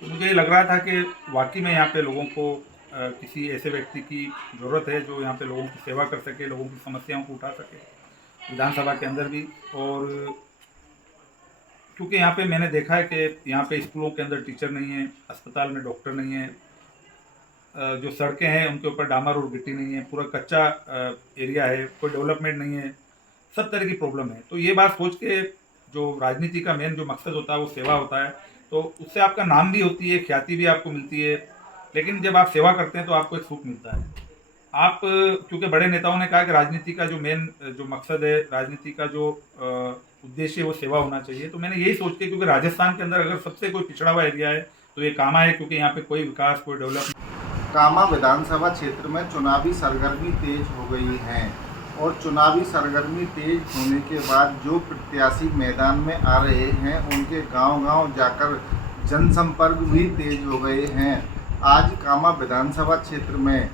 तो मुझे ये लग रहा था कि वाकई में यहाँ पे लोगों को किसी ऐसे व्यक्ति की ज़रूरत है जो यहाँ पे लोगों की सेवा कर सके, लोगों की समस्याओं को उठा सके विधानसभा के अंदर भी। और क्योंकि यहाँ पे मैंने देखा है कि यहाँ पे स्कूलों के अंदर टीचर नहीं है, अस्पताल में डॉक्टर नहीं है, जो सड़कें हैं उनके ऊपर डामर और गिट्टी नहीं है, पूरा कच्चा एरिया है, कोई डेवलपमेंट नहीं है, सब तरह की प्रॉब्लम है। तो ये बात सोच के जो राजनीति का मेन जो मकसद होता है वो सेवा होता है, तो उससे आपका नाम भी होती है, ख्याति भी आपको मिलती है, लेकिन जब आप सेवा करते हैं तो आपको एक सुख मिलता है। आप क्योंकि बड़े नेताओं ने कहा कि राजनीति का जो मेन जो मकसद है, राजनीति का जो उद्देश्य है वो सेवा होना चाहिए, तो मैंने यही सोच के, क्योंकि राजस्थान के अंदर अगर सबसे कोई पिछड़ा हुआ एरिया है तो ये कामा है, क्योंकि यहाँ पे कोई विकास, कोई डेवलपमेंट। कामा विधानसभा क्षेत्र में चुनावी सरगर्मी तेज हो गई है और चुनावी सरगर्मी तेज होने के बाद जो प्रत्याशी मैदान में आ रहे हैं उनके गांव-गांव जाकर जनसंपर्क भी तेज हो गए हैं। आज कामा विधानसभा क्षेत्र में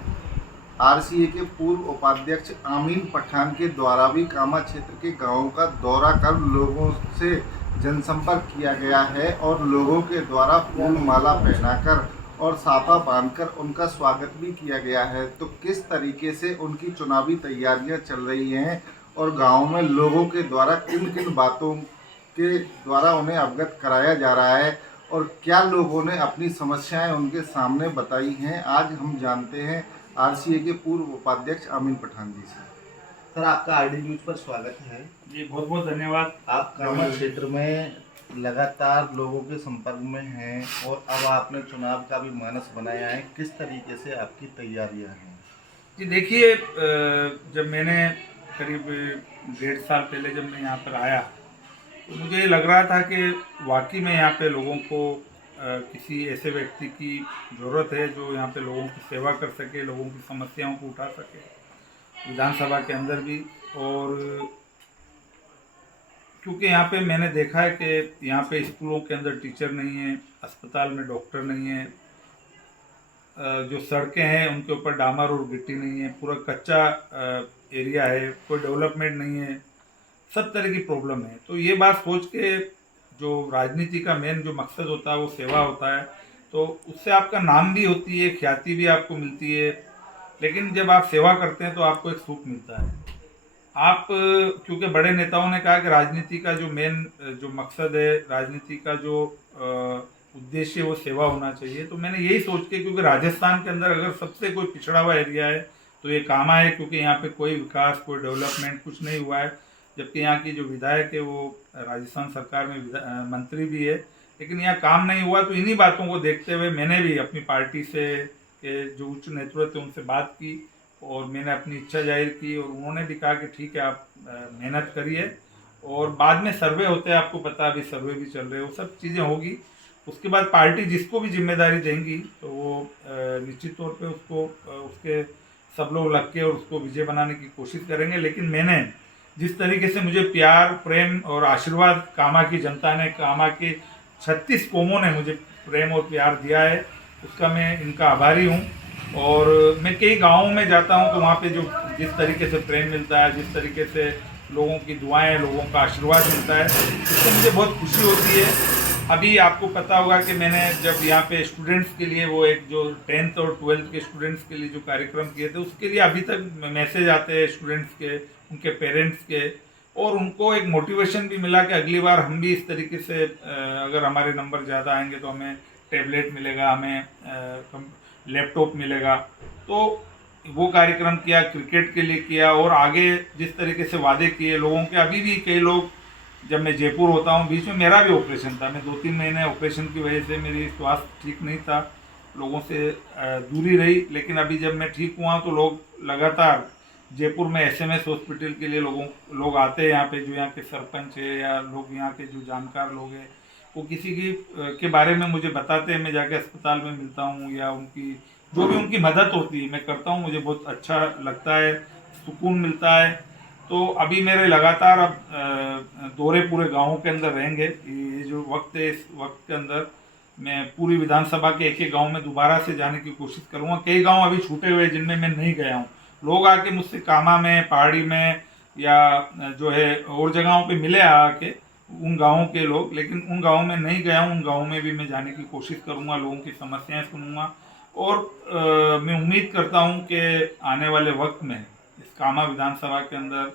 आरसीए के पूर्व उपाध्यक्ष आमीन पठान के द्वारा भी कामा क्षेत्र के गांवों का दौरा कर लोगों से जनसंपर्क किया गया है और लोगों के द्वारा फूल माला पहनाकर और साफा बांधकर उनका स्वागत भी किया गया है। तो किस तरीके से उनकी चुनावी तैयारियां चल रही हैं और गांव में लोगों के द्वारा किन किन बातों के द्वारा उन्हें अवगत कराया जा रहा है और क्या लोगों ने अपनी समस्याएं उनके सामने बताई हैं, आज हम जानते हैं आरसीए के पूर्व उपाध्यक्ष आमीन पठान जी से। सर, आपका आरडी न्यूज पर स्वागत है। जी बहुत बहुत धन्यवाद। आप कामा क्षेत्र में लगातार लोगों के संपर्क में हैं और अब आपने चुनाव का भी मानस बनाया है, किस तरीके से आपकी तैयारियां हैं? जी देखिए, जब मैंने करीब 1.5 साल पहले जब मैं यहाँ पर आया तो मुझे ये लग रहा था कि वाकई में यहाँ पे लोगों को किसी ऐसे व्यक्ति की ज़रूरत है जो यहाँ पे लोगों की सेवा कर सके, लोगों की समस्याओं को उठा सके विधानसभा के अंदर भी। और क्योंकि यहाँ पे मैंने देखा है कि यहाँ पे स्कूलों के अंदर टीचर नहीं है, अस्पताल में डॉक्टर नहीं है, जो सड़कें हैं उनके ऊपर डामर और गिट्टी नहीं है, पूरा कच्चा एरिया है, कोई डेवलपमेंट नहीं है, सब तरह की प्रॉब्लम है। तो ये बात सोच के जो राजनीति का मेन जो मकसद होता है वो सेवा होता है, तो उससे आपका नाम भी होती है, ख्याति भी आपको मिलती है, लेकिन जब आप सेवा करते हैं तो आपको एक सुख मिलता है। आप क्योंकि बड़े नेताओं ने कहा कि राजनीति का जो मेन जो मकसद है, राजनीति का जो उद्देश्य है वो सेवा होना चाहिए, तो मैंने यही सोच के, क्योंकि राजस्थान के अंदर अगर सबसे कोई पिछड़ा हुआ एरिया है तो ये कामा है, क्योंकि यहाँ पे कोई विकास, कोई डेवलपमेंट कुछ नहीं हुआ है, जबकि यहाँ की जो विधायक है वो राजस्थान सरकार में मंत्री भी है, लेकिन यहाँ काम नहीं हुआ। तो इन्हीं बातों को देखते हुए मैंने भी अपनी पार्टी से के जो उच्च नेतृत्व है उनसे बात की और मैंने अपनी इच्छा जाहिर की, और उन्होंने भी कहा कि ठीक है आप मेहनत करिए और बाद में सर्वे होते हैं, आपको पता अभी सर्वे भी चल रहे हैं, वो सब चीज़ें होगी। उसके बाद पार्टी जिसको भी जिम्मेदारी देंगी तो वो निश्चित तौर पे उसको उसके सब लोग लग के और उसको विजय बनाने की कोशिश करेंगे। लेकिन मैंने जिस तरीके से मुझे प्यार, प्रेम और आशीर्वाद कामा की जनता ने, कामा के 36 कौमों ने मुझे प्रेम और प्यार दिया है, उसका मैं इनका आभारी हूँ। और मैं कई गाँवों में जाता हूँ तो वहाँ पे जो जिस तरीके से प्रेम मिलता है, जिस तरीके से लोगों की दुआएं, लोगों का आशीर्वाद मिलता है, उससे मुझे बहुत खुशी होती है। अभी आपको पता होगा कि मैंने जब यहाँ पे स्टूडेंट्स के लिए वो एक जो 10th और 12th के स्टूडेंट्स के लिए जो कार्यक्रम किए थे, उसके लिए अभी तक मैसेज आते हैं स्टूडेंट्स के, उनके पेरेंट्स के, और उनको एक मोटिवेशन भी मिला कि अगली बार हम भी इस तरीके से अगर हमारे नंबर ज़्यादा आएंगे तो हमें टैबलेट मिलेगा, हमें लैपटॉप मिलेगा। तो वो कार्यक्रम किया, क्रिकेट के लिए किया, और आगे जिस तरीके से वादे किए लोगों के, अभी भी कई लोग, जब मैं जयपुर होता हूँ, बीच में मेरा भी ऑपरेशन था, मैं 2-3 महीने ऑपरेशन की वजह से मेरी स्वास्थ्य ठीक नहीं था, लोगों से दूरी रही, लेकिन अभी जब मैं ठीक हुआ तो लोग लगातार जयपुर में एसएमएस हॉस्पिटल के लिए लोग आते हैं यहाँ पे, जो यहाँ के सरपंच है या लोग यहाँ के जो जानकार लोग हैं, वो किसी की के बारे में मुझे बताते हैं, मैं जाके अस्पताल में मिलता हूँ या उनकी जो भी उनकी मदद होती है मैं करता हूँ, मुझे बहुत अच्छा लगता है, सुकून मिलता है। तो अभी मेरे लगातार अब दौरे पूरे गाँवों के अंदर रहेंगे। ये जो वक्त है, इस वक्त के अंदर मैं पूरी विधानसभा के एक एक गाँव में दोबारा से जाने की कोशिश करूँगा। कई गाँव अभी छूटे हुए जिनमें मैं नहीं गया हूँ, लोग आके मुझसे कामा में, पहाड़ी में या जो है और जगहों पे मिले आके, उन गाँवों के लोग, लेकिन उन गाँवों में नहीं गया हूँ। उन गाँवों में भी मैं जाने की कोशिश करूँगा, लोगों की समस्याएं सुनूंगा और मैं उम्मीद करता हूँ कि आने वाले वक्त में इस कामा विधानसभा के अंदर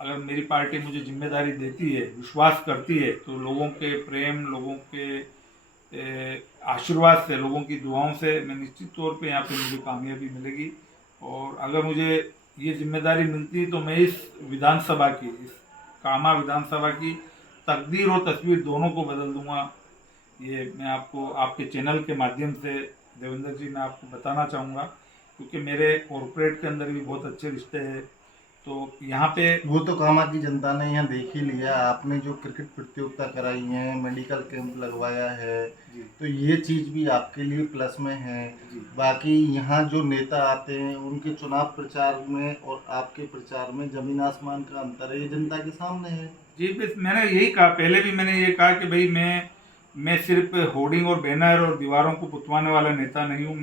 अगर मेरी पार्टी मुझे जिम्मेदारी देती है, विश्वास करती है, तो लोगों के प्रेम, लोगों के आशीर्वाद से, लोगों की दुआओं से मैं निश्चित तौर पे यहाँ पे मुझे कामयाबी मिलेगी। और अगर मुझे ये जिम्मेदारी मिलती है तो मैं इस विधानसभा की, इस कामा विधानसभा की तकदीर और तस्वीर दोनों को बदल दूंगा। ये मैं आपको आपके चैनल के माध्यम से देवेंद्र जी मैं आपको बताना चाहूँगा, क्योंकि मेरे कॉरपोरेट के अंदर भी बहुत अच्छे रिश्ते हैं। तो यहाँ पे वो तो कामा की जनता ने यहाँ देख ही लिया। आपने जो क्रिकेट प्रतियोगिता कराई है, मेडिकल कैंप लगवाया है, तो ये चीज़ भी आपके लिए प्लस में है। बाकी यहाँ जो नेता आते हैं उनके चुनाव प्रचार में और आपके प्रचार में ज़मीन आसमान का अंतर है, ये जनता के सामने है। जी, बस मैंने यही कहा, पहले भी मैंने ये कहा कि भाई मैं सिर्फ होर्डिंग और बैनर और दीवारों को पुतवाने वाला नेता नहीं हूँ।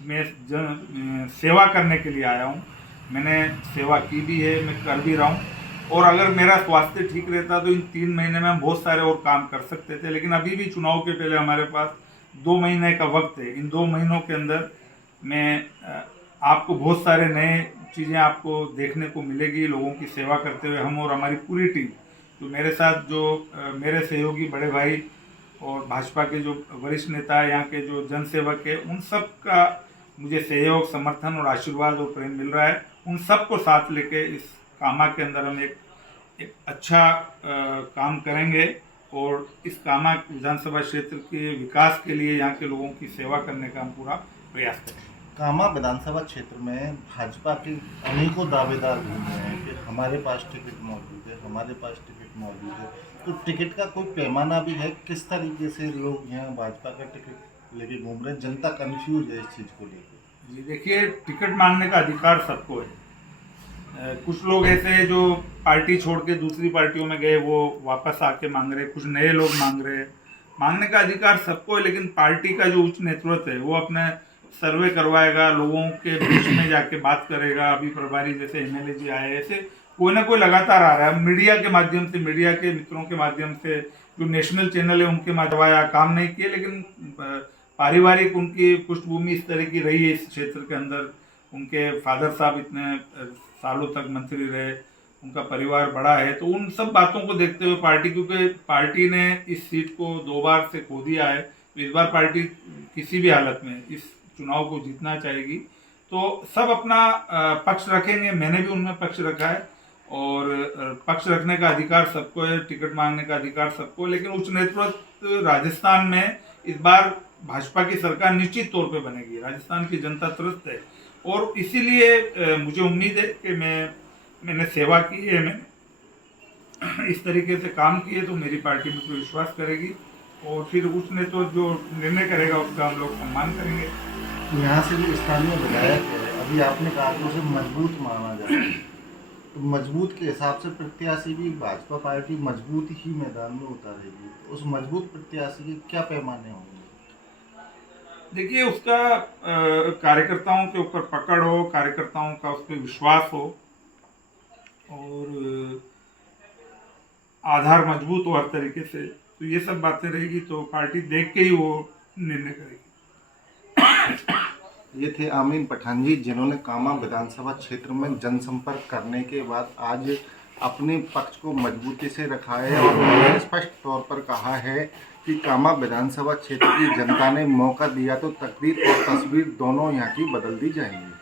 मैं सेवा करने के लिए आया हूँ। मैंने सेवा की भी है, मैं कर भी रहा हूँ। और अगर मेरा स्वास्थ्य ठीक रहता तो इन 3 महीने में हम बहुत सारे और काम कर सकते थे, लेकिन अभी भी चुनाव के पहले हमारे पास 2 महीने का वक्त है। इन 2 महीनों के अंदर मैं आपको बहुत सारे नए चीज़ें आपको देखने को मिलेगी। लोगों की सेवा करते हुए हम और हमारी पूरी टीम, जो मेरे साथ जो मेरे सहयोगी बड़े भाई और भाजपा के जो वरिष्ठ नेता है, यहाँ के जो जनसेवक है, उन सब का मुझे सहयोग, समर्थन और आशीर्वाद और प्रेम मिल रहा है। उन सबको साथ लेके इस कामा के अंदर हम एक अच्छा काम करेंगे और इस कामा विधानसभा क्षेत्र के विकास के लिए, यहाँ के लोगों की सेवा करने का हम पूरा प्रयास करेंगे। कामा विधानसभा क्षेत्र में भाजपा के अनेकों दावेदार घूम रहे हैं कि हमारे पास टिकट मौजूद है, हमारे पास टिकट मौजूद है। तो टिकट का कोई पैमाना भी है? किस तरीके से लोग यहाँ भाजपा का टिकट लेके घूम रहे हैं? जनता कंफ्यूज है इस चीज़ को लेकर। जी देखिए, टिकट मांगने का अधिकार सबको है। कुछ लोग ऐसे हैं जो पार्टी छोड़ के दूसरी पार्टियों में गए, वो वापस आके मांग रहे, कुछ नए लोग मांग रहे हैं। मांगने का अधिकार सबको है, लेकिन पार्टी का जो उच्च नेतृत्व है वो अपने सर्वे करवाएगा, लोगों के बीच में जाके बात करेगा। अभी प्रभारी जैसे एमएलए जी आए, ऐसे कोई ना कोई लगातार आ रहा है। मीडिया के माध्यम से, मीडिया के मित्रों के माध्यम से, जो नेशनल चैनल है उनके माध्यम काम नहीं किए, लेकिन पारिवारिक उनकी पृष्ठभूमि इस तरह की रही है इस क्षेत्र के अंदर। उनके फादर साहब इतने सालों तक मंत्री रहे, उनका परिवार बड़ा है, तो उन सब बातों को देखते हुए पार्टी, क्योंकि पार्टी ने इस सीट को 2 बार से खो दिया है, तो इस बार पार्टी किसी भी हालत में इस चुनाव को जीतना चाहेगी। तो सब अपना पक्ष रखेंगे, मैंने भी उनमें पक्ष रखा है और पक्ष रखने का अधिकार सबको है, टिकट मांगने का अधिकार सबको। लेकिन उच्च नेतृत्व राजस्थान में इस बार भाजपा की सरकार निश्चित तौर पे बनेगी। राजस्थान की जनता त्रस्त है और इसीलिए मुझे उम्मीद है कि मैंने सेवा की है, मैंने इस तरीके से काम किए, तो मेरी पार्टी मुझ पर विश्वास करेगी और फिर उसने तो जो निर्णय करेगा उसका हम लोग सम्मान करेंगे। यहाँ से जो स्थानीय विधायक है, अभी आपने कहा कि उसे मजबूत माना जाए, तो मजबूत के हिसाब से प्रत्याशी भी भाजपा पार्टी मजबूत ही मैदान में उतारेगी। तो उस मजबूत प्रत्याशी के क्या पैमाने होंगे? देखिए, उसका कार्यकर्ताओं के ऊपर पकड़ हो, कार्यकर्ताओं का उस पर विश्वास हो और आधार मजबूत हो हर तरीके से, तो ये सब बातें रहेगी, तो पार्टी देख के ही वो निर्णय करेगी। ये थे आमीन पठान जी, जिन्होंने कामा विधानसभा क्षेत्र में जनसंपर्क करने के बाद आज अपने पक्ष को मजबूती से रखा है और उन्होंने स्पष्ट तौर पर कहा है कि कामा विधानसभा क्षेत्र की जनता ने मौका दिया तो तकदीर और तस्वीर दोनों यहाँ की बदल दी जाएंगी।